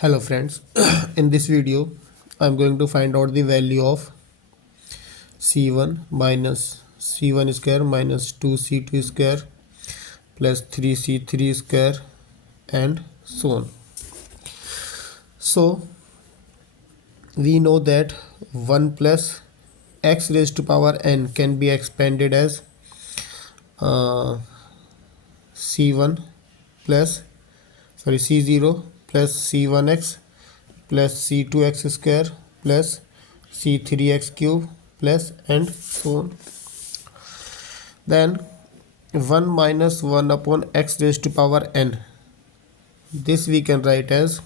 Hello friends, in this video I'm going to find out the value of c1 minus c1 square minus 2c2 square plus 3c3 square and so on. So we know that 1 plus x raised to power n can be expanded as c1 plus c0 plus c1x plus c2x square plus c3x cube plus and so on. Then 1 minus 1 upon x raised to power n, this we can write as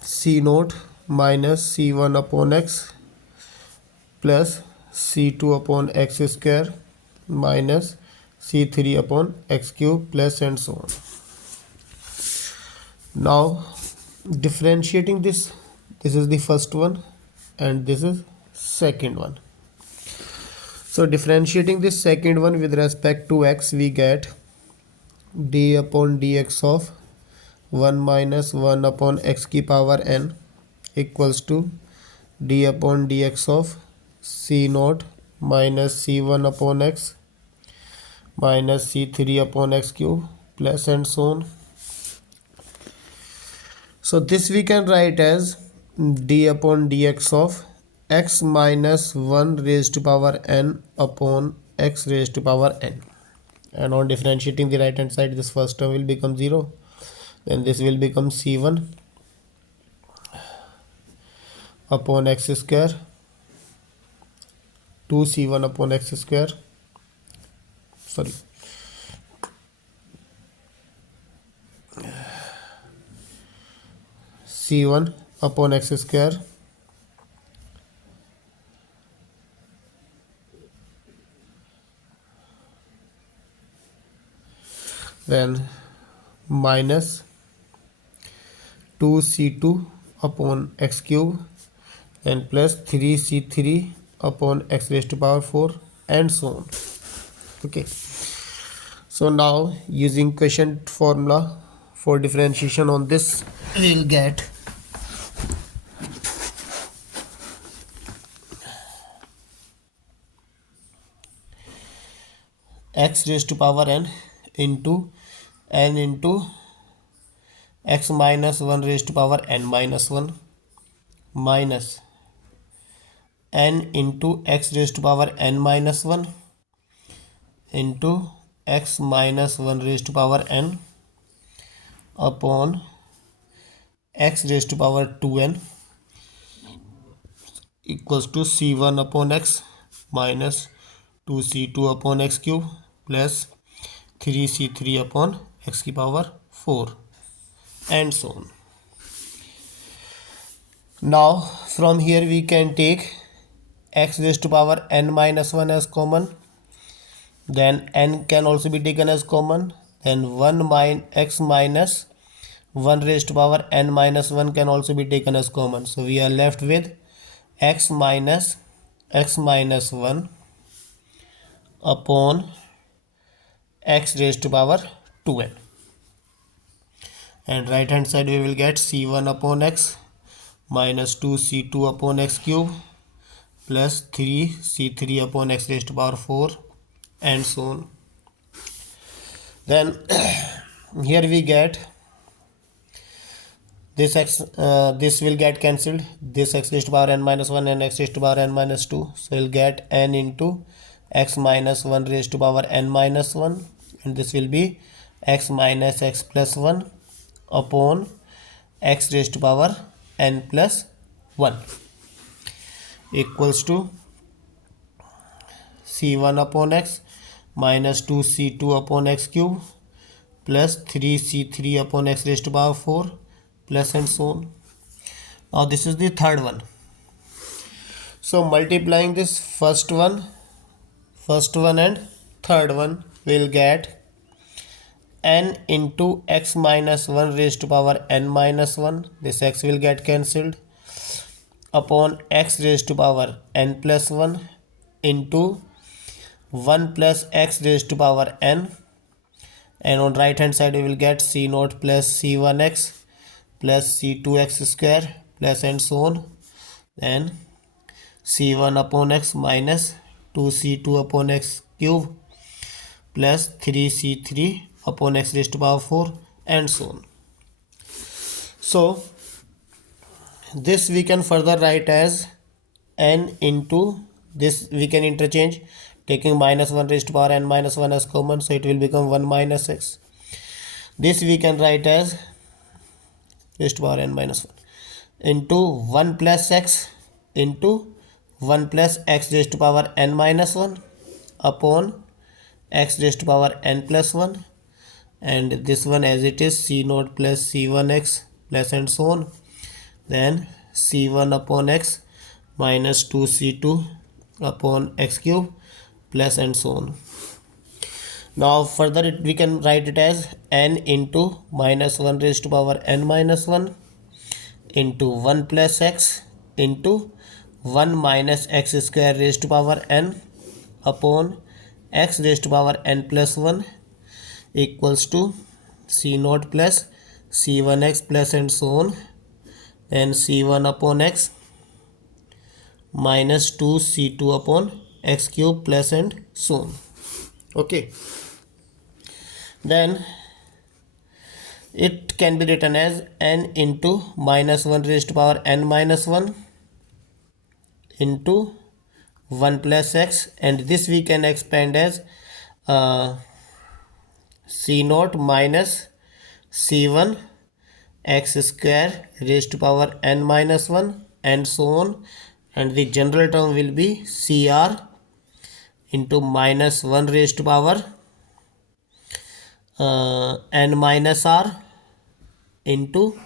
c naught minus c1 upon x plus c2 upon x square minus c3 upon x cube plus and so on. Now differentiating this is the first one and this is second one. So differentiating this second one with respect to x, we get d upon dx of 1 minus 1 upon x की power n equals to d upon dx of c naught minus c1 upon x minus c3 upon x cube plus and so on. So this we can write as d upon dx of x minus 1 raised to power n upon x raised to power n. And on differentiating the right hand side, this first term will become 0. Then this will become c1 upon x square 2c1 upon x square c1 upon x square then minus 2c2 upon x cube and plus 3c3 upon x raised to power 4 and so on. Okay, so now using quotient formula for differentiation on this, we will get x raised to power n into x minus 1 raised to power n minus 1 minus n into x raised to power n minus 1 into x minus 1 raised to power n upon x raised to power 2n equals to c1 upon x minus 2c2 upon x cube plus 3c3 upon x की power 4 and so on. Now from here we can take x raised to power n minus 1 as common, then n can also be taken as common, then x minus 1 raised to power n minus 1 can also be taken as common. So we are left with x minus 1 upon x raised to power 2n, and right hand side we will get c1 upon x minus 2c2 upon x cube plus 3c3 upon x raised to power 4 and so on. Then here we get this this will get cancelled, this x raised to power n minus 1 and x raised to power n minus 2, so we'll get n into x minus 1 raised to power n minus 1, and this will be x minus x plus 1 upon x raised to power n plus 1 equals to c1 upon x minus 2c2 upon x cube plus 3c3 upon x raised to power 4 plus and so on. Now this is the third one. So multiplying this first one and third one, will get n into x minus 1 raised to power n minus 1, this x will get cancelled, upon x raised to power n plus 1 into 1 plus x raised to power n and on right hand side we will get c naught plus c1x plus c2x square plus and so on, then c1 upon x minus 2c2 upon x cube plus 3c3 upon x raised to power 4 and so on. So this we can further write as n into this, we can interchange taking minus 1 raised to power n minus 1 as common, so it will become 1 minus x. This we can write as raised to power n minus 1 into 1 plus x into 1 plus x raised to power n minus 1 upon x raised to power n plus 1, and this one as it is c naught plus c1x plus and so on, then c1 upon x minus 2c2 upon x cube plus and so on. Now further we can write it as n into minus 1 raised to power n minus 1 into 1 plus x into 1 minus x square raised to power n upon x raised to power n plus 1 equals to c naught plus c1x plus and so on, then c1 upon x minus 2c2 upon x cube plus and so on. Okay, then it can be written as n into minus 1 raised to power n minus 1 into 1 plus x, and this we can expand as c naught minus c1 x square raised to power n minus 1 and so on, and the general term will be cr into minus 1 raised to power n minus r into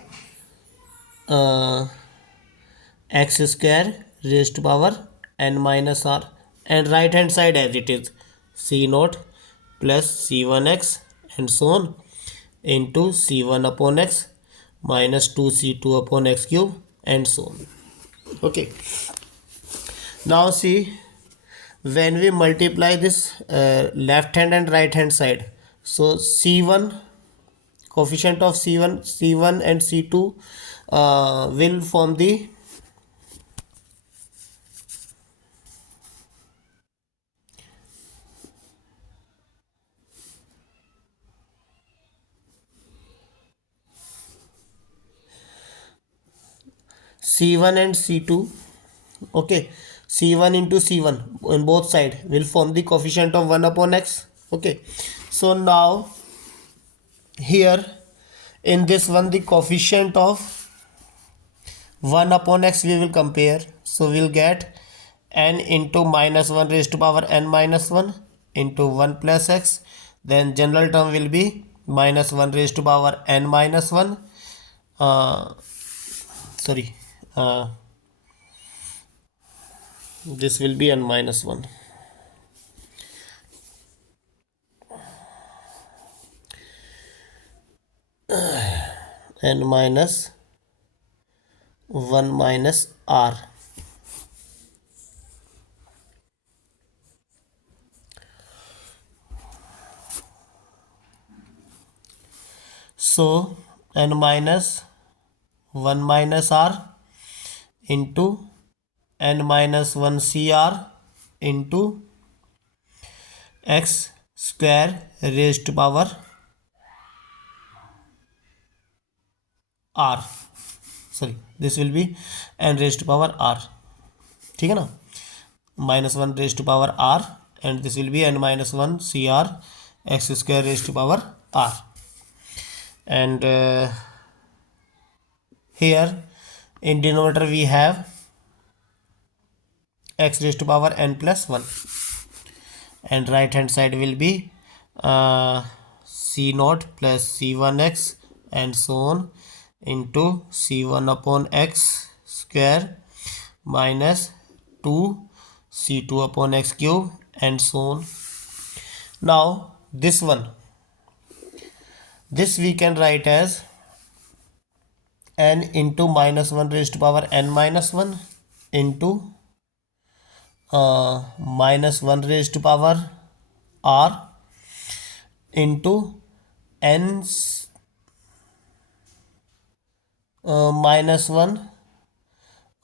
x square raised to power n minus r, and right hand side as it is c naught plus c1x and so on into c1 upon x minus 2c2 upon x cube and so on. Okay, now see, when we multiply this left hand and right hand side, so c1 coefficient of c1 and c2 will form the c1 and c2. Okay, c1 into c1 on both side will form the coefficient of 1 upon x. Okay, so now here in this one the coefficient of 1 upon x we will compare, so we'll get n into minus 1 raised to power n minus 1 into 1 plus x, then general term will be minus 1 raised to power n minus 1 sorry this will be n minus 1 n minus 1 minus r. So n minus 1 minus r into n minus 1 cr into x square raised to power r, sorry this will be n raised to power r, ठीक है ना, minus 1 raised to power r, and this will be n minus 1 cr x square raised to power r, and here in denominator we have x raised to power n plus 1, and right hand side will be c naught plus c1x and so on into c1 upon x square minus 2 c2 upon x cube and so on. Now this one, this we can write as n into minus 1 raised to power n minus 1 into minus 1 raised to power r into n minus 1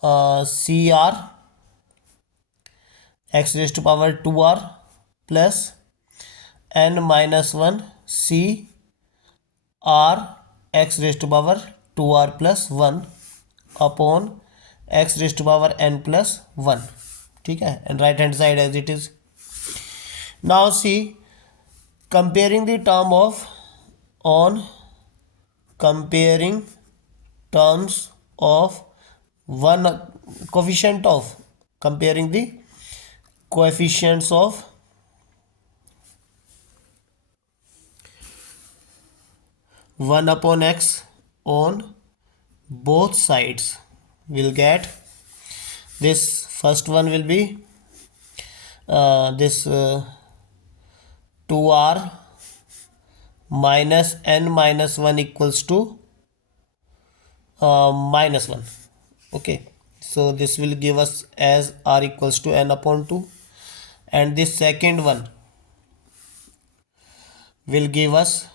CR x raised to power 2r plus n minus 1 CR x raised to power 2r plus 1 upon x raised to power n plus 1. ठीक है, and right hand side as it is. Now see, comparing the term of on comparing terms of one coefficient of comparing the coefficients of one upon x on both sides, will get this. First one will be this 2r minus n minus 1 equals to minus 1. Okay, so this will give us as r equals to n upon 2, and this second one will give us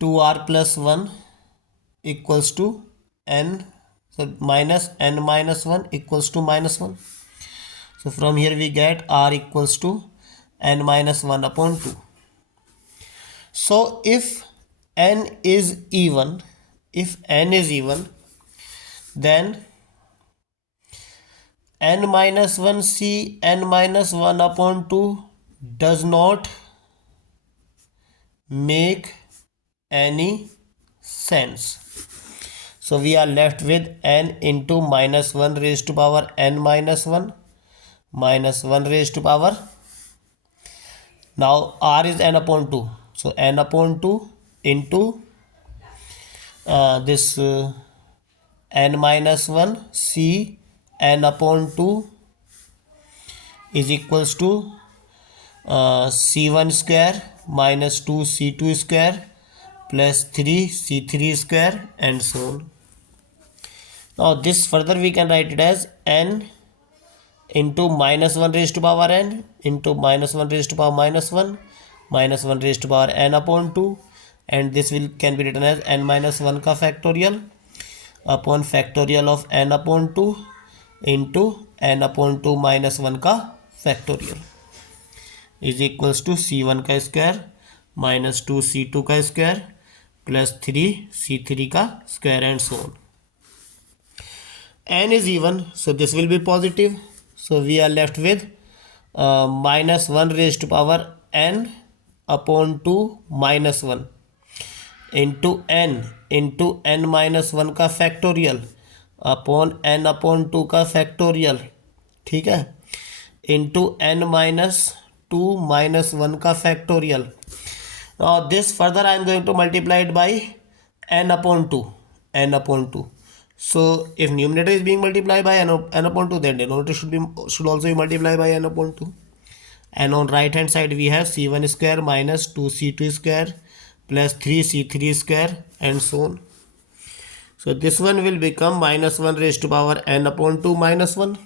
2r plus 1 equals to n, so minus n minus 1 equals to minus 1. So from here we get r equals to n minus 1 upon 2. So if n is even, then n minus 1 c n minus 1 upon 2 does not make any sense. So we are left with n into minus 1 raised to power n minus 1 minus 1 raised to power, now r is n upon 2, so n upon 2 into this n minus 1 c n upon 2 is equals to c1 square minus 2 c2 square plus 3 c3 square and so on. Now this further we can write it as n into minus 1 raised to power n into minus 1 raised to power minus 1 minus 1 raised to power n upon 2, and this will can be written as n minus 1 का factorial upon factorial of n upon 2 into n upon 2 minus 1 का factorial is equals to c1 का square minus 2 c2 का square plus 3 c3 का square and so on. N is even, so this will be positive, so we are left with minus 1 raised to power n upon 2 minus 1 into n minus 1 का factorial upon n upon 2 का factorial, ठीक है, into n minus 2 minus 1 का factorial. This further I am going to multiply it by n upon 2. So if numerator is being multiplied by n upon 2, then denominator should also be multiplied by n upon 2. And on right hand side we have c1 square minus 2c2 square plus 3c3 square and so on. So this one will become minus 1 raised to power n upon 2 minus 1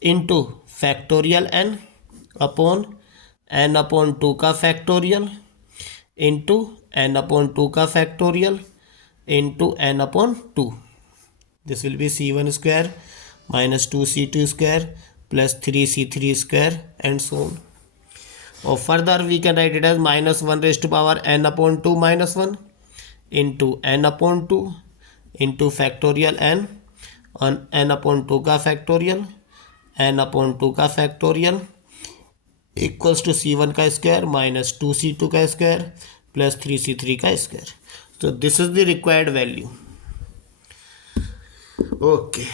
into factorial n upon n upon 2 का factorial into n upon 2 का factorial into n upon 2. This will be c1 square minus 2c2 square plus 3c3 square and so on. Or further we can write it as minus 1 raised to power n upon 2 minus 1 into n upon 2 into factorial n on n upon 2 का factorial n upon 2 का factorial equals to c1 का square minus 2c2 का square plus 3c3 का square. So this is the required value. Okay.